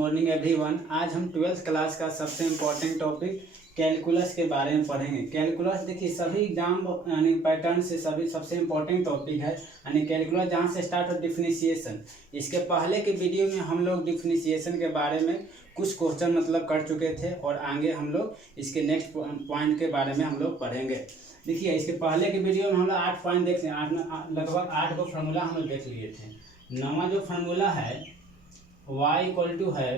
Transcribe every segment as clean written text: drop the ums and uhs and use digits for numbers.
Morning everyone. आज हम 12th class का सबसे इम्पोर्टेंट टॉपिक कैलकुलस के बारे में पढ़ेंगे। कैलकुलस देखिए सभी एग्जाम यानी पैटर्न से सभी सबसे इम्पोर्टेंट टॉपिक है। यानी कैलकुलस जहाँ से स्टार्ट हो डिफरेंशिएशन। इसके पहले के वीडियो में हम लोग डिफरेंशिएशन के बारे में कुछ क्वेश्चन मतलब कर चुके थे और आगे हम लोग इसके नेक्स्ट पॉइंट के बारे में हम लोग पढ़ेंगे। देखिए इसके पहले के वीडियो में हम लोग 8 पॉइंट देखते हैं, लगभग 8 को फार्मूला हम लोग देख लिए थे। नवा जो फार्मूला है y इक्वल टू है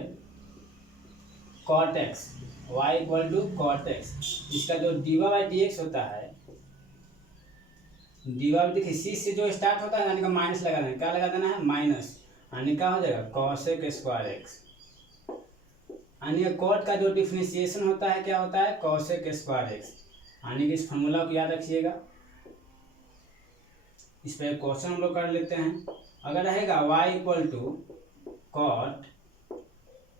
cot x, y equal to cot x। इसका जो डीवा बाई डी एक्स होता है, डीवा देखिए सी से जो स्टार्ट होता है यानी का माइनस लगा देना है। क्या लगा देना है? माइनस। यानी क्या हो जाएगा? cosec square x. यानी कॉट का जो डिफरेंशिएशन होता है क्या होता है? cosec square x. यानी कि इस फॉर्मूला को याद रखिएगा। इस पर क्वेश्चन हम लोग कर लेते हैं। अगर रहेगा y equal to cot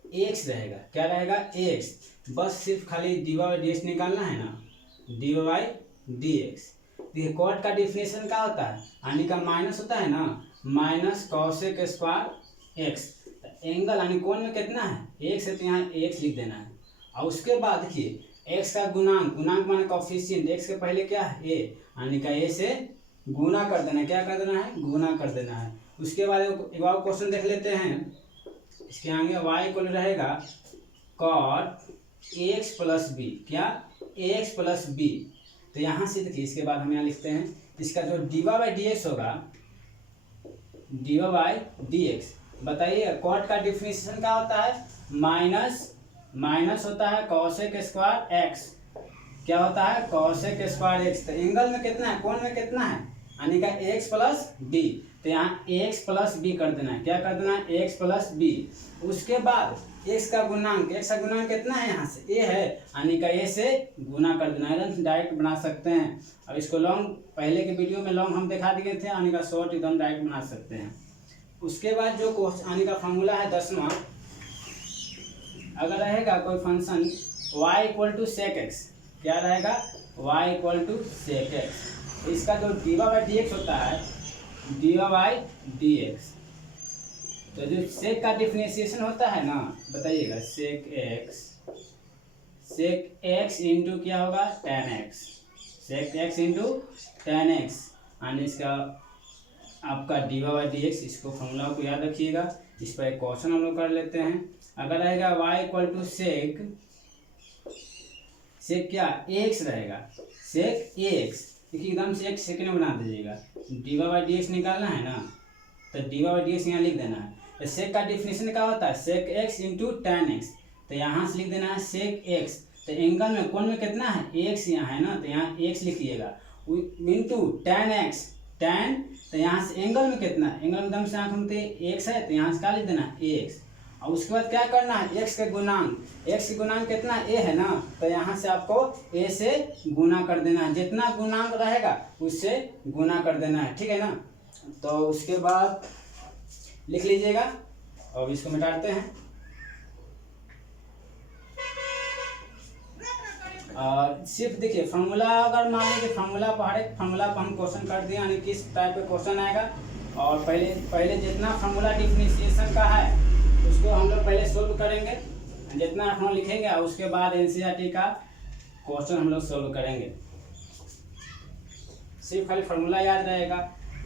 x रहेगा, क्या रहेगा? x। बस सिर्फ खाली डीवा बाई डी एक्स निकालना है ना, डीवा बाई डी एक्स। देखिए कॉट का डिफिनेशन क्या होता है? यानी का माइनस होता है ना, minus cosec square x. Angle यानी कोण में कितना है? x है, तो यहाँ x लिख देना है। और उसके बाद देखिए x का गुणांक, गुणांक माने कोफिशिएंट, x के पहले क्या है? a, यानी का a से गुना कर देना है। क्या कर देना है? गुना कर देना है। उसके बाद एक और क्वेश्चन देख लेते हैं। इसके आगे y इक्वल रहेगा cot x प्लस बी। क्या? x plus B. तो यहाँ से देखिए इसके बाद हम यहाँ लिखते हैं इसका जो डीवा बाई डी एक्स होगा, डीवा बाई डी एक्स। बताइए कॉट का डिफिनेशन क्या होता है? माइनस होता है cosec स्क्वायर एक्स। क्या होता है? cosec square x. तो एंगल में कितना है? कोण में कितना है? यानी का x प्लस बी। तो यहाँ x प्लस बी कर देना है। क्या कर देना है? x plus B. उसके बाद x का गुणांक, कितना है? यहाँ से a है, यानी का a से गुना कर देना है। डायरेक्ट बना सकते हैं। अब इसको लॉन्ग, पहले के वीडियो में लॉन्ग हम दिखा दिए थे, यानी का शॉर्ट एकदम डायरेक्ट बना सकते हैं। उसके बाद जो क्वेश्चन यानी का फॉर्मूला है 10वां, अगर रहेगा कोई function y equal to sec X. क्या रहेगा? y equal to sec X. इसका जो डीवा बाई डी एक्स होता है, डीवा बाई डी एक्स। तो जो सेक का डिफरेंशिएशन होता है ना, बताइएगा सेक एक्स इंटू क्या होगा? Tan X. Sec X into tan X. यानी इसका आपका डीवा बाई डी एक्स। इसको फॉर्मूला को याद रखिएगा। इस पर एक क्वेश्चन हम लोग कर लेते हैं। अगर रहेगा y इक्वल टू सेक क्या? एक्स रहेगा, सेक एक्स। देखिए एकदम से एक सेकंड में बना दीजिएगा। डीवा बाई डी एक्स निकालना है ना, तो डीवा बाई डी एक्स यहाँ लिख देना है। तो सेक का डिफिनेशन क्या होता है? Sec X into tan X. तो यहाँ से लिख देना है सेक एक्स। तो एंगल में कोण में कितना है? एक्स यहाँ है ना, तो यहाँ एक्स लिखिएगा इंटू टेन एक्स। टेन, तो यहाँ से एंगल में कितना है? एंगल में एकदम से आँख में एक्स है, तो यहाँ से क्या लिख देना है? एक्स। और उसके बाद क्या करना है? एक्स के गुणांक, एक्स के गुणांक कितना? ए है ना, तो यहाँ से आपको ए से गुना कर देना है। जितना गुणांक रहेगा उससे गुना कर देना है, ठीक है ना। तो उसके बाद लिख लीजिएगा। अब इसको मिटाते हैं। और सिर्फ देखिए फार्मूला, अगर मान लीजिए फार्मूला पर हर एक फार्मूला पर हम क्वेश्चन कर दिए, यानी किस टाइप का क्वेश्चन आएगा। और पहले जितना फार्मूला डिफरेंशिएशन का है उसको हम लोग पहले सोल्व करेंगे, जितना हम लिखेंगे, और उसके बाद एनसीईआरटी का क्वेश्चन हम लोग सोल्व करेंगे। सिर्फ खाली फार्मूला याद रहेगा।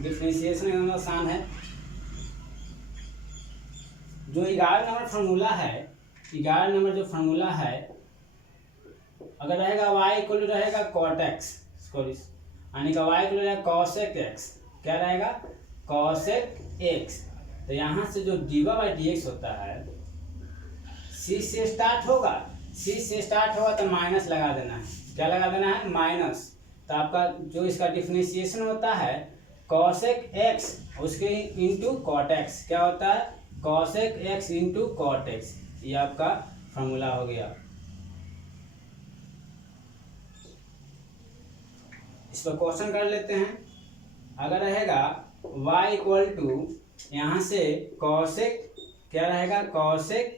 डिफरेंशिएशन एकदम आसान है। जो 11 नंबर फार्मूला है, 11 नंबर जो फार्मूला है, अगर रहेगा y इक्वल रहेगा cot x, यानी का y इक्वल रहेगा cosec x। क्या रहेगा? cosec x। तो यहाँ से जो डीवा बाई डी एक्स होता है, सी से स्टार्ट होगा, सी से स्टार्ट होगा तो माइनस लगा देना है। क्या लगा देना है? माइनस। तो आपका जो इसका डिफरेंशिएशन होता है cosec x, उसके इंटू cot x। क्या होता है? cosec x into cot x। ये आपका फॉर्मूला हो गया। इस पर क्वेश्चन कर लेते हैं। अगर रहेगा y इक्वल टू यहाँ से cosec, क्या रहेगा? cosec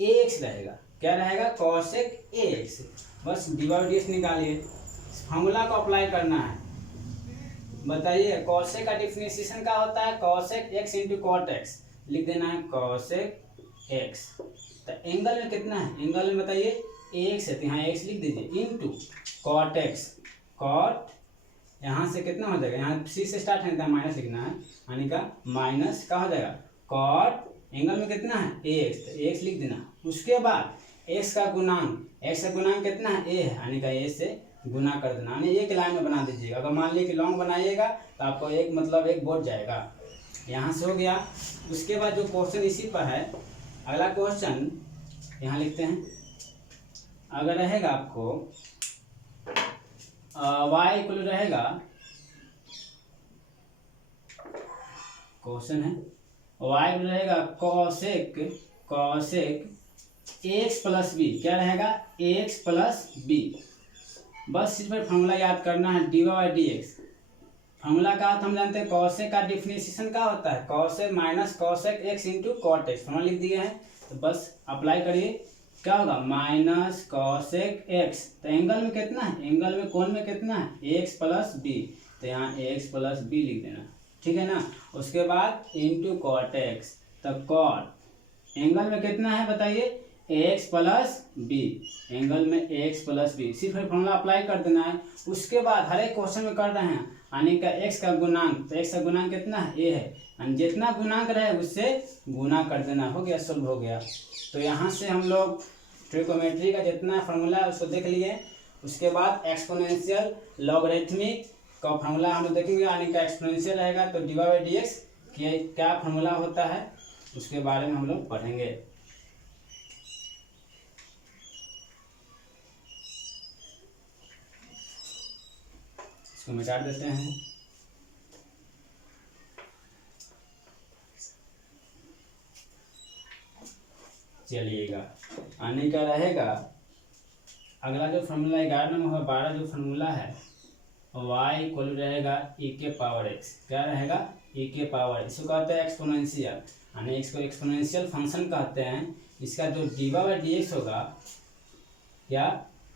x रहेगा। क्या रहेगा? cosec x। बस डीवा बाई डी एक्स निकालिए, फॉर्मूला को अप्लाई करना है। बताइए cosec का डिफरेंशिएशन क्या होता है? cosec x into cot x। लिख देना है cosec एक्स। तो एंगल में कितना है, एंगल में बताइए एक्स है, तो यहाँ एक्स लिख दीजिए इंटू कॉट एक्स। कॉट यहाँ से कितना हो जाएगा, यहाँ सी से स्टार्ट है तो माइनस लिखना है, यानी का माइनस का हो जाएगा कॉट एंगल में कितना है एक्स, तो एक्स लिख देना। उसके बाद एक्स का गुणांक, एक्स का गुणांक कितना है ए है, यानी का ए से गुना कर देना, यानी एक लाइन में बना दीजिएगा। अगर मान लीजिए कि लॉन्ग बनाइएगा तो आपको एक मतलब एक बोर्ड जाएगा। यहाँ से हो गया। उसके बाद जो क्वेश्चन इसी पर है, अगला क्वेश्चन यहाँ लिखते हैं। अगर रहेगा आपको y इक्वल रहेगा, क्वेश्चन है y इक्वल रहेगा कॉसेक एक्स प्लस बी, क्या रहेगा एक्स प्लस बी। बस सिर्फ फॉर्मूला याद करना है, D Y D X. Formula का हम जानते हैं, कॉसेक का डिफिनेशन क्या होता है, cosec minus cosec X into cot X. Formula लिख दिए हैं, तो बस अप्लाई करिए। क्या होगा माइनस कॉसेक एक्स, तो एंगल में कितना है, एंगल में कोण में कितना है एक्स प्लस बी, तो यहाँ एक्स प्लस बी लिख देना, ठीक है ना। उसके बाद इंटू कॉट एक्स, तो कॉट एंगल में कितना है बताइए एक्स प्लस बी, एंगल में एक्स प्लस बी, सिर्फ फॉर्मूला अप्लाई कर देना है। उसके बाद हर एक क्वेश्चन में कर रहे हैं, यानी का एक्स का गुणांक, तो एक्स का गुणांक कितना है ए है, यानी जितना गुणांक रहे उससे गुना कर देना, हो गया सोल्व हो गया। तो यहाँ से हम लोग ट्रिकोमेट्री का जितना फार्मूला है उसको देख लिए। उसके बाद एक्सपोनेंशियल लॉगरिथमिक का फार्मूला हम लोग देखेंगे, यानी का एक्सपोनेंशियल रहेगा तो D Y by D X क्या फार्मूला होता है उसके बारे में हम लोग पढ़ेंगे। इसको मिटा देते हैं। चलिएगा आने का रहेगा अगला जो फार्मूला 11 नंबर 12 जो फार्मूला है y इक्वल रहेगा e के पावर x, क्या रहेगा e के पावर, इसको कहते हैं एक्सपोनेंशियल, यानी इसको एक्सपोनेंशियल फंक्शन कहते हैं। इसका जो D Y by D X होगा, क्या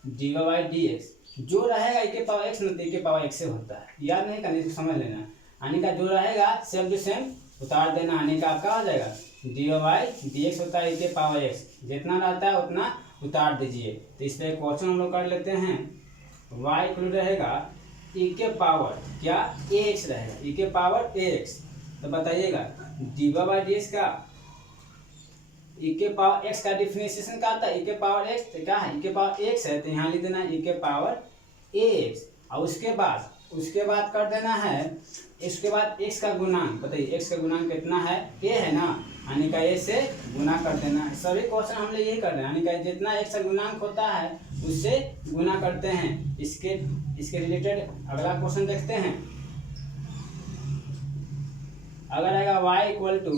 D Y by D X जो रहेगा e के पावर x मतलब e के पावर x से होता है, याद नहीं करना, इसको समझ लेना। यानी का जो रहेगा सेम टू सेम उतार देना, यानी का आपका हो जाएगा D Y by D X होता है e के पावर x, जितना रहता है उतना उतार दीजिए। तो इस पर क्वेश्चन हम लोग कर लेते हैं। y इक्वल रहेगा e के पावर क्या ax रहेगा, e के पावर ax, तो बताइएगा D Y by D X का e के पावर x का डिफिनेशन क्या आता है e के पावर x, तो क्या है e के पावर x है, तो यहाँ लिख देना e के पावर ax। और उसके बाद कर देना है, इसके बाद x का गुणांक, बताइए x का गुणांक कितना है a है ना, यानी का a से गुना कर देना है। सभी क्वेश्चन हम लोग यही कर रहे हैं, यानी का जितना x का गुणांक होता है उससे गुना करते हैं। इसके रिलेटेड अगला क्वेश्चन देखते हैं। अगर रहेगा y इक्वल टू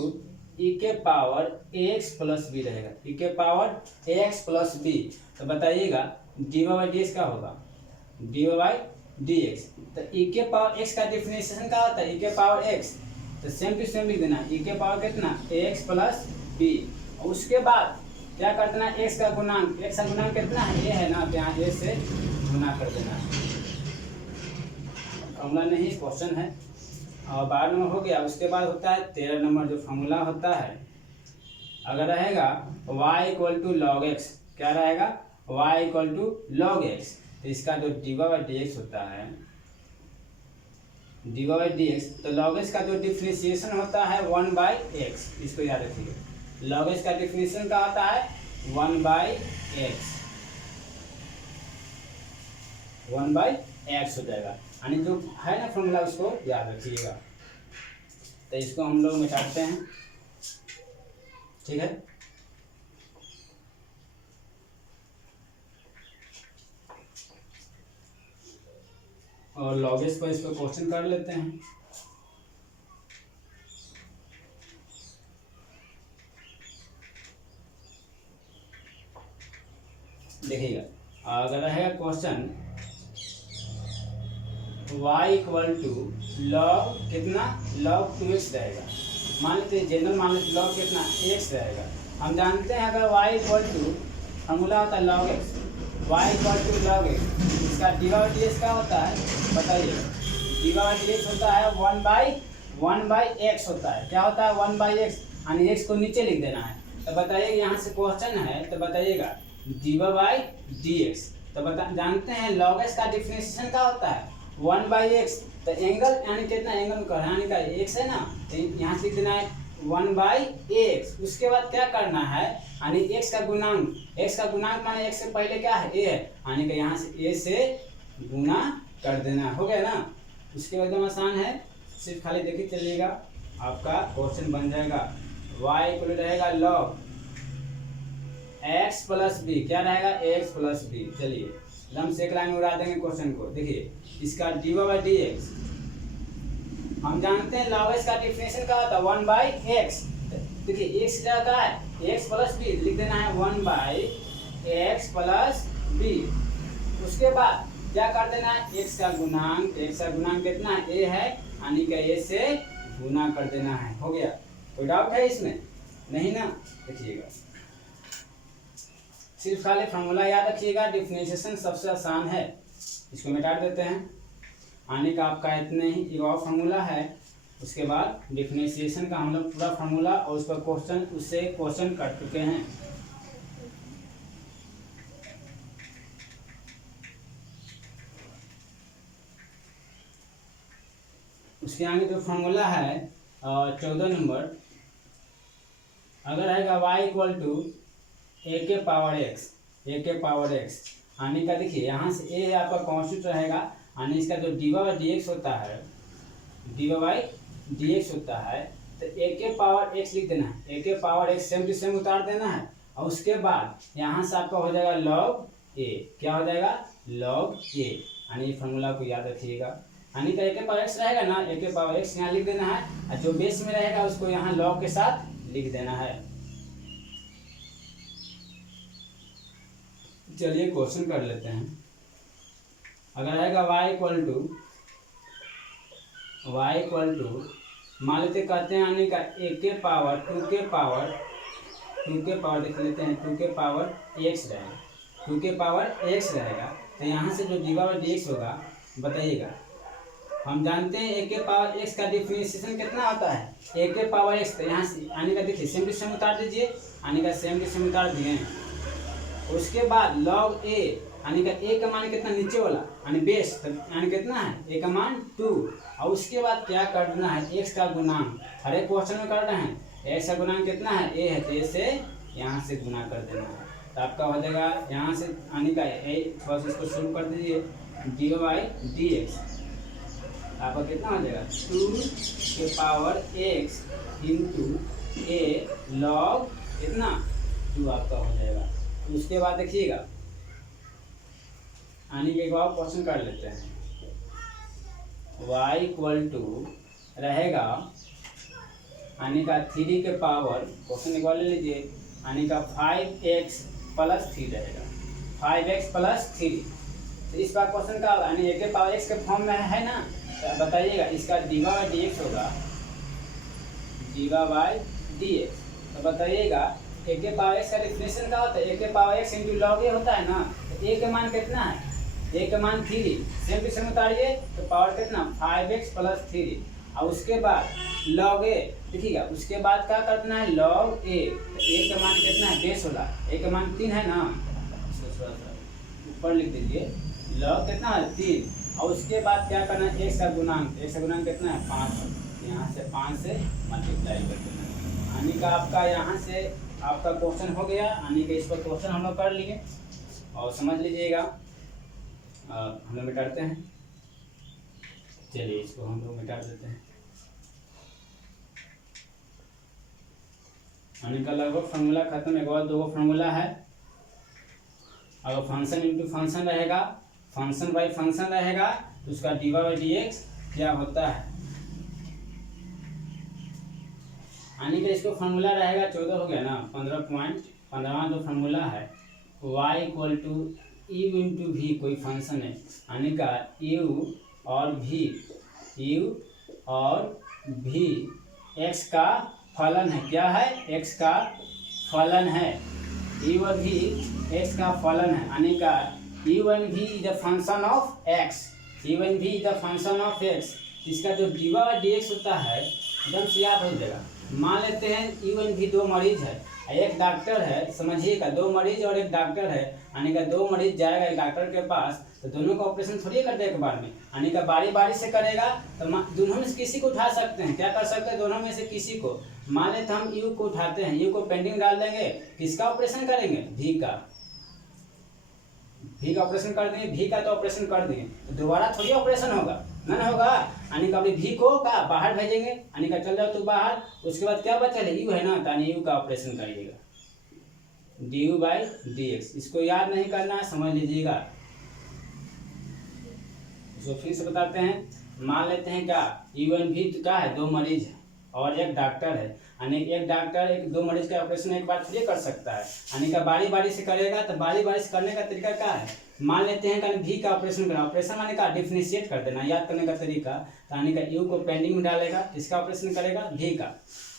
e के पावर ax प्लस बी रहेगा, e के पावर ax प्लस बी, तो बताइएगा D Y by D X का होगा D Y by D X. तो e के पावर x का डिफिनेशन क्या होता है e के पावर x, तो सेम टू सेम लिख देना e के पावर कितना ax प्लस बी। और उसके बाद क्या कर देना x का गुणांक, x का गुणांक कितना है a है ना, तो यहाँ a से गुना कर देना। फॉर्मूला नहीं क्वेश्चन है। और 12 नंबर हो गया। उसके बाद होता है 13 नंबर जो फॉर्मूला होता है, अगर रहेगा y equal to log X, क्या रहेगा y equal to log X, तो इसका जो D Y by D X होता है D Y by D X, तो लॉग एक्स का जो डिफरेंशिएशन होता है 1 बाई एक्स, इसको याद रखिए। लॉग एक्स का डिफरेंशिएशन क्या होता है 1 बाई एक्स, 1 बाई एक्स हो जाएगा, यानी जो है ना फॉर्मूला उसको याद रखिएगा। तो इसको हम लोग मिटाते हैं, ठीक है। और लॉगेस पर इसको क्वेश्चन कर लेते हैं। देखिएगा अगर रहेगा question y equal to log कितना लॉग 2x रहेगा, मान लेते हैं जनरल मान लेते लॉग कितना x रहेगा। हम जानते हैं अगर y इक्वल टू फॉर्मूला होता है log x, y equal to log x, इसका डी वाई डी एक्स क्या होता है बताइए, डी वाई डी एक्स होता है 1 बाई एक्स होता है, क्या होता है 1 बाई एक्स, यानी एक्स को नीचे लिख देना है। तो बताइए यहाँ से क्वेश्चन है, तो बताइएगा डीवा बाई डी एक्स। तो जानते हैं लॉग एक्स का डिफरेंशिएशन क्या होता है 1 बाई एक्स। तो एंगल यानी कितना एंगल का यानी का एक्स है ना, तो यहाँ से लिख देना है 1 बाई एक्स। उसके बाद क्या करना है यानी एक्स का गुणांक माने एक्स से पहले क्या है ए है, यानी कि यहाँ से ए से गुना कर देना, हो गया ना। उसके बाद एकदम आसान है, सिर्फ खाली देखिए चलिएगा आपका क्वेश्चन बन जाएगा। y इक्वल रहेगा log x प्लस बी, क्या रहेगा x प्लस बी। चलिए एकदम से एक लाइन में उड़ा देंगे क्वेश्चन को। देखिए इसका dy बाई डी एक्स, हम जानते हैं log x का डिफरेंशिएशन क्या होता है 1 बाई एक्स। देखिए x क्या होता है x प्लस बी, लिख देना है 1 बाई एक्स प्लस बी। उसके बाद क्या कर देना है x का गुणांक कितना है a है, यानी कि a से गुना कर देना है, हो गया। कोई डाउट है इसमें? नहीं ना। देखिएगा सिर्फ खाली फॉर्मूला याद रखिएगा, डिफरेंशिएशन सबसे आसान है। इसको मिटा देते हैं, आने का आपका इतने ही एक और फार्मूला है। उसके बाद डिफरेंशिएशन का हम लोग पूरा फार्मूला और उस पर क्वेश्चन कर चुके हैं। उसके आगे जो फार्मूला है 14 नंबर, अगर आएगा y इक्वल टू ए के पावर एक्स, आने का देखिए यहाँ से a है आपका कॉन्स्टेंट रहेगा, यानी इसका जो डी बाई डी एक्स होता है, तो a के पावर x लिख देना है, a के power x same to same उतार देना है। और उसके बाद यहाँ से आपका हो जाएगा log a, क्या हो जाएगा log a, यानी फार्मूला को याद रखिएगा। यानी कि a के पावर x रहेगा ना, a के पावर x यहाँ लिख देना है, और जो बेस में रहेगा उसको यहाँ log के साथ लिख देना है। चलिए क्वेश्चन कर लेते हैं। अगर आएगा y इक्वल टू मान लेते कहते हैं यानी का a के पावर 2 के पावर देख लेते हैं 2 के पावर x रहेगा। तो यहाँ से जो डी बाई डी एक्स होगा बताइएगा। हम जानते हैं a के पावर x का डिफरेंशिएशन कितना होता है a के पावर x। तो यहाँ से आने का देखिए सेम टू सेम उतार दीजिए, आने का सेम टू सेम उतार दिए। उसके बाद log a, यानी का a का मान कितना नीचे वाला यानी बेस, यानी कितना है a का मान 2। और उसके बाद क्या करना है x का गुणांक, हर एक क्वेश्चन में कर रहे हैं x का गुणांक कितना है a है, तो a से यहाँ से गुना कर देना है। तो आपका हो जाएगा यहाँ से आने का a, थोड़ा सा इसको शुरू कर दीजिए डी बाई डी एक्स, आपका कितना हो जाएगा 2 के power x into a log कितना 2 आपका हो जाएगा। उसके बाद देखिएगा आने के बाद क्वेश्चन कर लेते हैं। y इक्वल टू रहेगा आने का 3 के पावर, क्वेश्चन एक बार ले लीजिए, आने का 5x प्लस 3 रहेगा, 5x प्लस 3। तो इस बार क्वेश्चन का यानी a के पावर x के फॉर्म में है ना। तो बताइएगा इसका डी बाई डी एक्स होगा डी बाई डी एक्स। तो बताइएगा a के पावर x का डिफरेंशिएशन क्या होता है a के power x into log a होता है ना। तो a का मान कितना है a का मान 3, सेम टू सेम उतारिए तो पावर कितना 5x प्लस 3। और उसके बाद log a देखिएगा, उसके बाद क्या करना है log a। तो a का मान कितना है बेस वाला, a का मान 3 है ना, थोड़ा सा ऊपर लिख दीजिए log कितना है 3। और उसके बाद क्या करना है x का गुणांक कितना है 5, यहाँ से 5 से मल्टीप्लाई कर देना। यानी का आपका यहाँ से आपका क्वेश्चन हो गया, यानी कि इस पर क्वेश्चन हम लोग कर लिए और समझ लीजिएगा। हम लोग मिटाते हैं, चलिए इसको हम लोग मिटा देते हैं। यानी का लगभग फार्मूला खत्म, एक और 2 फार्मूला है। अगर फंक्शन इंटू फंक्शन रहेगा, फंक्शन बाई फंक्शन रहेगा, तो उसका डी बाई डी एक्स क्या होता है। यानी कि इसको फार्मूला रहेगा 14 हो गया ना, 15.15 जो फार्मूला है y equal to U into V, कोई फंक्शन है यानी का u और v x का फलन है, क्या है x का फलन है, u और v x का फलन है। यानी का u and v is the function of x, इसका जो डी बाई डी एक्स होता है एकदम से याद हो जाएगा। मान लेते हैं u and v 2 मरीज है, एक डॉक्टर है, समझिएगा, दो मरीज और एक डॉक्टर है, यानी कि दो मरीज जाएगा एक डॉक्टर के पास, तो दोनों का ऑपरेशन थोड़ी कर देगा एक बार में, यानी कि बारी बारी से करेगा। तो दोनों में से किसी को उठा सकते हैं, क्या कर सकते हैं, दोनों में से किसी को। मान लेते हम यू को उठाते हैं, यू को पेंडिंग डाल देंगे, किसका ऑपरेशन करेंगे, भी का ऑपरेशन कर देंगे, भी का तो ऑपरेशन कर देंगे, तो दोबारा थोड़ी ऑपरेशन होगा, ना होगा, यानी कि अभी भी को का बाहर भेजेंगे, यानी कि चल जाओ तो बाहर। उसके बाद क्या बचा है, यू है ना, तो यू का ऑपरेशन करिएगा, du/dx। इसको याद नहीं करना है, समझ लीजिएगा। इसको फिर से बताते हैं। मान लेते हैं क्या, U1 भी तो क्या है, दो मरीज है और एक डॉक्टर है, यानी एक डॉक्टर एक दो मरीज का ऑपरेशन एक बार थोड़ी कर सकता है, यानी कि बारी बारी से करेगा। तो बारी बारी से करने का तरीका क्या है, मान लेते हैं कि भी का ऑपरेशन करा, ऑपरेशन माने का डिफरेंशिएट कर देना, याद करने का तरीका। यानी कि यू को पेंडिंग में डालेगा, किसका ऑपरेशन करेगा, भी का।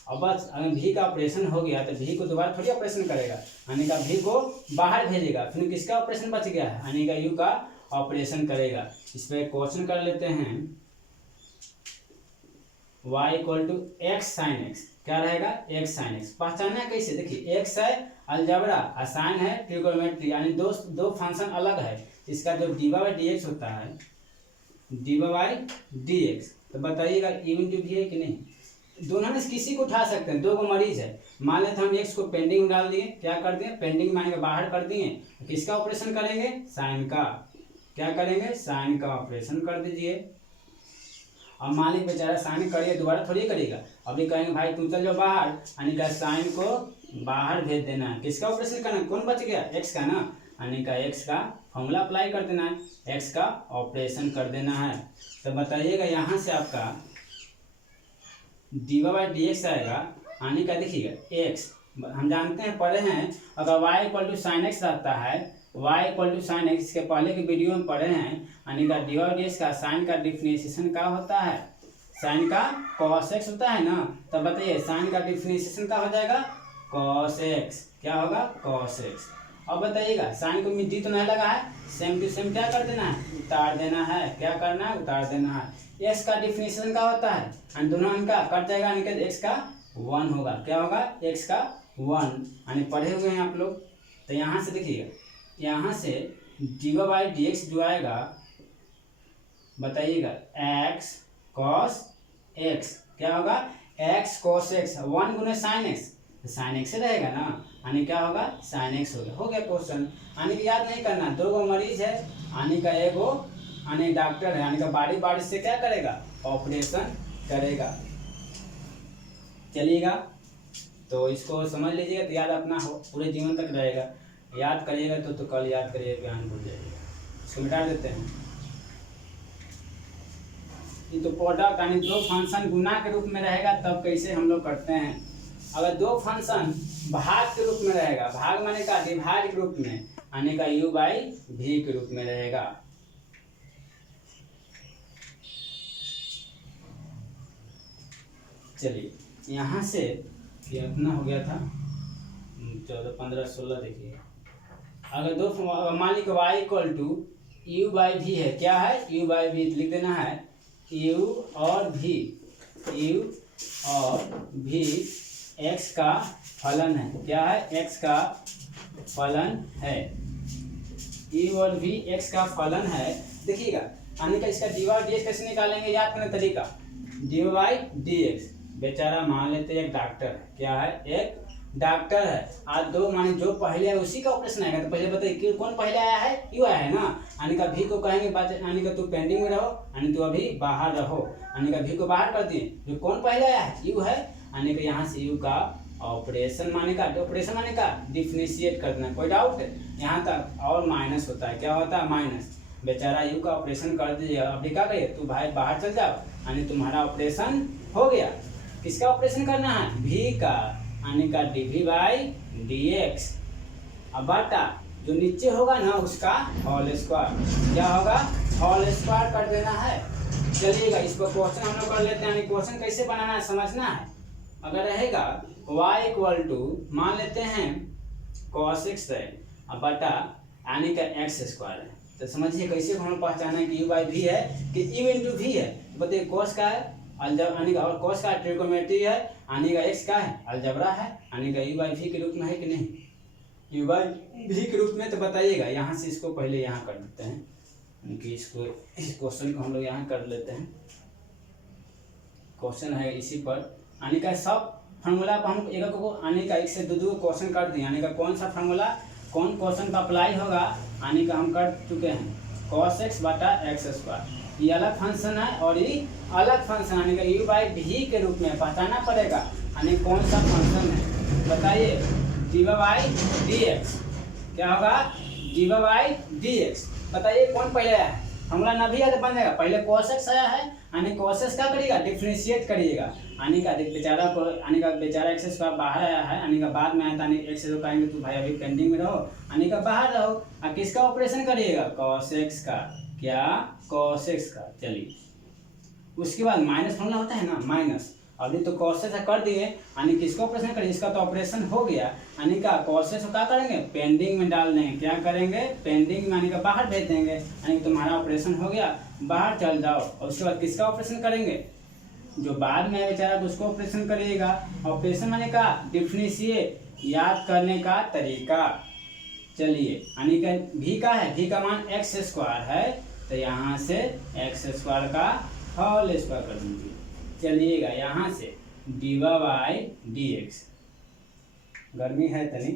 और बस अगर भी का ऑपरेशन हो गया तो भी को दोबारा थोड़ी ऑपरेशन करेगा, यानी कि भी को बाहर भेजेगा, फिर किसका ऑपरेशन बच गया है, यानी कि यू का ऑपरेशन करेगा। इस पर क्वेश्चन कर लेते हैं, y = x sin x, क्या रहेगा, x sin x। पहचानना कैसे, देखिए x है अलजेब्रा, साइन है ट्रिगोनोमेट्री, यानी दो फंक्शन अलग है। इसका जो dy/dx होता है, dy/dx, तो बताइएगा u × v है कि नहीं। दोनों में किसी को उठा सकते हैं, दो को मरीज है, मान लेते हम x को पेंडिंग में डाल दिए, क्या कर दिए, पेंडिंग माने के बाहर कर दिए, किसका ऑपरेशन करेंगे, साइन का। क्या करेंगे, साइन का ऑपरेशन कर दीजिए। अब मालिक बेचारा साइन करिए, दोबारा थोड़ी करेगा, अभी कहेंगे भाई तुम चल जाओ बाहर, यानी कि साइन को बाहर भेज देना है, किसका ऑपरेशन करना है, कौन बच गया, x का ना, यानी कि x का फॉर्मूला अप्लाई कर देना है, x का ऑपरेशन कर देना है। तो बताइएगा यहाँ से आपका dy/dx आएगा, यानी कि देखिएगा x हम जानते हैं, पढ़े हैं, अगर y = sin x रहता है, y = sin x, इसके पहले के वीडियो में पढ़े हैं, यानी कि dy/dx का साइन का डिफरेंशिएशन क्या होता है, साइन का cos x होता है ना। तब बताइए साइन का डिफरेंशिएशन क्या हो जाएगा, cos x, क्या होगा, cos x। अब बताइएगा साइन को मिट्टी तो नहीं लगा है, सेम टू सेम क्या कर देना है, उतार देना है, क्या करना है, उतार देना है। x का डिफरेंशिएशन क्या होता है, यानी दोनों इनका कट जाएगा, यानी कि x का 1 होगा, क्या होगा, x का 1, यानी पढ़े हुए हैं आप लोग। तो यहाँ से देखिएगा, यहाँ से dy/dx जो आएगा, बताइएगा x cos x, क्या होगा, x cos x, 1 × sin x, तो sin x से रहेगा ना, यानी क्या होगा, sin x हो गया क्वेश्चन। यानी कि याद नहीं करना, दो गो मरीज है, यानी का एगो यानी डॉक्टर है, यानी कि बारी बारी से क्या करेगा, ऑपरेशन करेगा। चलिएगा, तो इसको समझ लीजिएगा, तो याद अपना पूरे जीवन तक रहेगा, याद करिएगा तो कल याद करिएगा, ज्ञान भूल जाइएगा। इसको मिटा देते हैं। ये तो प्रोडक्ट यानी दो फंक्शन गुना के रूप में रहेगा, तब कैसे हम लोग करते हैं। अगर दो फंक्शन भाग के रूप में रहेगा, भाग माने का डिवाइड के रूप में, यानी का u/v के रूप में रहेगा। चलिए यहाँ से ये अपना हो गया था 14, 15, 16। देखिए अगर दो मान ली y = u/v है, क्या है, u/v, लिख देना है u और v x का फलन है, क्या है, x का फलन है, u और v x का फलन है। देखिएगा यानी कि इसका dy/dx कैसे निकालेंगे, याद करने तरीका, dy/dx। बेचारा मान लेते हैं एक डॉक्टर है, क्या है, एक डॉक्टर है, आज दो माने जो पहले है उसी का ऑपरेशन आएगा। तो पहले बताइए कौन पहले आया है, यू आया है ना, यानी का भी को कहेंगे, यानी कि तू पेंडिंग में रहो, यानी तू अभी बाहर रहो, यानी कि भी को बाहर कर दिए, जो कौन पहले आया है, यू है, यानी कि यहाँ से यू का ऑपरेशन माने का डिफरेंशिएट कर देना। कोई डाउट यहाँ तक, और माइनस होता है, क्या होता है, माइनस। बेचारा यू का ऑपरेशन कर दीजिए, अभी क्या करिए, तू भाई बाहर चल जाओ, यानी तुम्हारा ऑपरेशन हो गया। किसका ऑपरेशन करना है, भी का, यानी का dv/dx। अब बटा जो नीचे होगा ना उसका होल स्क्वायर, क्या होगा, होल स्क्वायर कर देना है। चलिएगा इस पर क्वेश्चन हम लोग कर लेते हैं, यानी क्वेश्चन कैसे बनाना है समझना है। अगर रहेगा y = मान लेते हैं cos x है, अब बटा यानी का x² है, तो समझिए कैसे हम लोग पहचाना है कि u/v है कि u × v है। तो बताइए cos का है, यानी का, और कॉस का ट्रिगोनोमेट्री है, यानी का एक्स का है अलजबरा है, यानी का यू बाई वी के रूप में है कि नहीं, यू बाई वी के रूप में। तो बताइएगा, यहाँ से इसको पहले यहाँ कर देते हैं, यानी कि इसको इस क्वेश्चन को हम लोग यहाँ कर लेते हैं। क्वेश्चन है इसी पर, यानी का सब फार्मूला पर हम एक को यानी का एक से दो क्वेश्चन कर दिए, यानी का कौन सा फार्मूला कौन क्वेश्चन का अप्लाई होगा, यानी का हम कर चुके हैं cos x बटा एक्स स्क्वायर। ये अलग फंक्शन है और ये अलग फंक्शन, यानी कि यू बाई वी के रूप में पहचानना पड़ेगा, यानी कौन सा फंक्शन है बताइए। डी बाई डी एक्स क्या होगा, डी बाई डी एक्स। बताइए कौन पहले आया है, फॉर्मूला ना भी याद बनेगा, पहले cos x आया है, यानी cos x क्या करिएगा, डिफ्रेंशिएट करिएगा, यानी का बेचारा को, यानी का बेचारा एक्स स्क्वायर बाहर आया है, यानी का बाद में आया था, यानी एक्स को कहेंगे तो भाई अभी पेंडिंग में रहो, यानी का बाहर रहो, और किसका ऑपरेशन करिएगा, cos x का, क्या cos x का। चलिए उसके बाद माइनस फॉर्मूला होता है ना, माइनस, अभी तो cos x कर दिए, यानी किसका ऑपरेशन करिए, इसका तो ऑपरेशन हो गया, यानी का cos x को क्या करेंगे, पेंडिंग में डाल देंगे, क्या करेंगे, पेंडिंग में, यानी का बाहर भेज देंगे, यानी तुम्हारा ऑपरेशन हो गया, बाहर चल जाओ। और उसके बाद किसका ऑपरेशन करेंगे, जो बाद में बेचारा उसको ऑपरेशन करिएगा। ऑपरेशन माने का डिफरेंशिएट, याद करने का तरीका। चलिए यानी का भी का है, भी का मान एक्स स्क्वायर है, तो यहाँ से एक्स स्क्वायर का होल स्क्वायर कर दीजिए। चलिएगा यहाँ से डी बाई डी एक्स, गर्मी है तनी,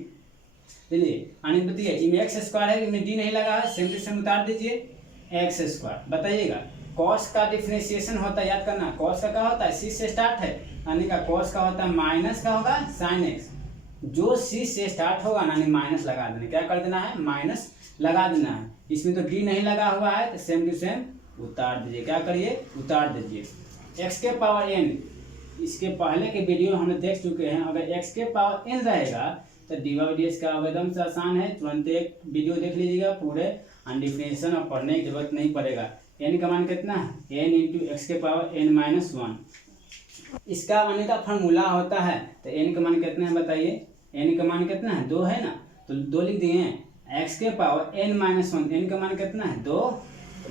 चलिए यानी बताइए इनमें एक्स स्क्वायर है, इनमें डी नहीं लगा है, सेम टू सेम उतार दीजिए एक्स स्क्वायर। बताइएगा कॉस का डिफरेंशिएशन होता है, याद करना, कॉस का क्या होता है, सी से स्टार्ट है, यानी का कॉस का होता है माइनस का होगा साइन एक्स, जो सी से स्टार्ट होगा यानी माइनस लगा देना, क्या कर देना है, माइनस लगा देना है। इसमें तो डी नहीं लगा हुआ है, तो सेम टू सेम उतार दीजिए, क्या करिए, उतार दीजिए। एक्स के पावर एन, इसके पहले के वीडियो हम देख चुके हैं, अगर एक्स के पावर एन रहेगा तो डी बाई डी एक्स का एकदम से आसान है, तुरंत एक वीडियो देख लीजिएगा पूरे, डिफरेंशिएशन और पढ़ने की जरूरत नहीं पड़ेगा। एन का मान कितना है, एन इंटू एक्स के पावर एन माइनस वन, इसका आने का फार्मूला होता है। तो एन का मान कितना है बताइए, एन का मान कितना है, 2 है ना, तो 2 लिख दिए हैं, एक्स के power N minus one, N का मान कितना है 2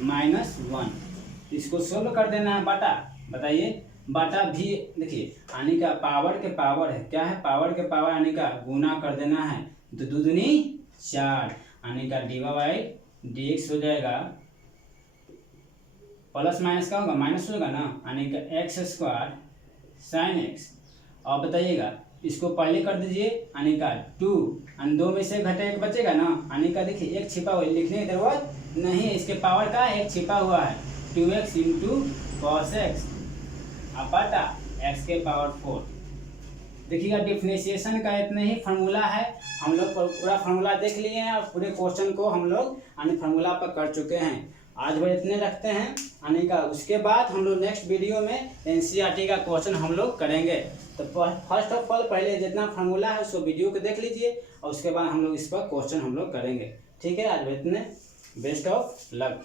माइनस 1, इसको सोल्व कर देना है, बटा, बताइए बटा भी, देखिए यानी का पावर के पावर है, क्या है, पावर के पावर यानी का गुना कर देना है, तो 2 दूनी 4, यानी का डी बाई डी एक्स हो जाएगा, प्लस माइनस का होगा माइनस होगा ना, यानी का एक्स स्क्वायर साइन एक्स। और बताइएगा इसको पहले कर दीजिए, यानी का 2 और 2 में से घटे 1 बचेगा ना, यानी का देखिए 1 छिपा हुआ, लिखने की जरूरत नहीं है, इसके पावर का 1 छिपा हुआ है, 2x इंटू कॉस एक्स बटा एक्स के पावर 4। देखिएगा डिफरेंशिएशन का इतने ही फार्मूला है, हम लोग पूरा फार्मूला देख लिए हैं और पूरे क्वेश्चन को हम लोग यानी फार्मूला पर कर चुके हैं। आज भाई इतने रखते हैं, यानी का उसके बाद हम लोग नेक्स्ट वीडियो में एनसीईआरटी का क्वेश्चन हम लोग करेंगे। तो फर्स्ट ऑफ ऑल पहले जितना फार्मूला है उसको वीडियो को देख लीजिए और उसके बाद हम लोग इस पर क्वेश्चन हम लोग करेंगे। ठीक है, आज भाई इतने, बेस्ट ऑफ लक।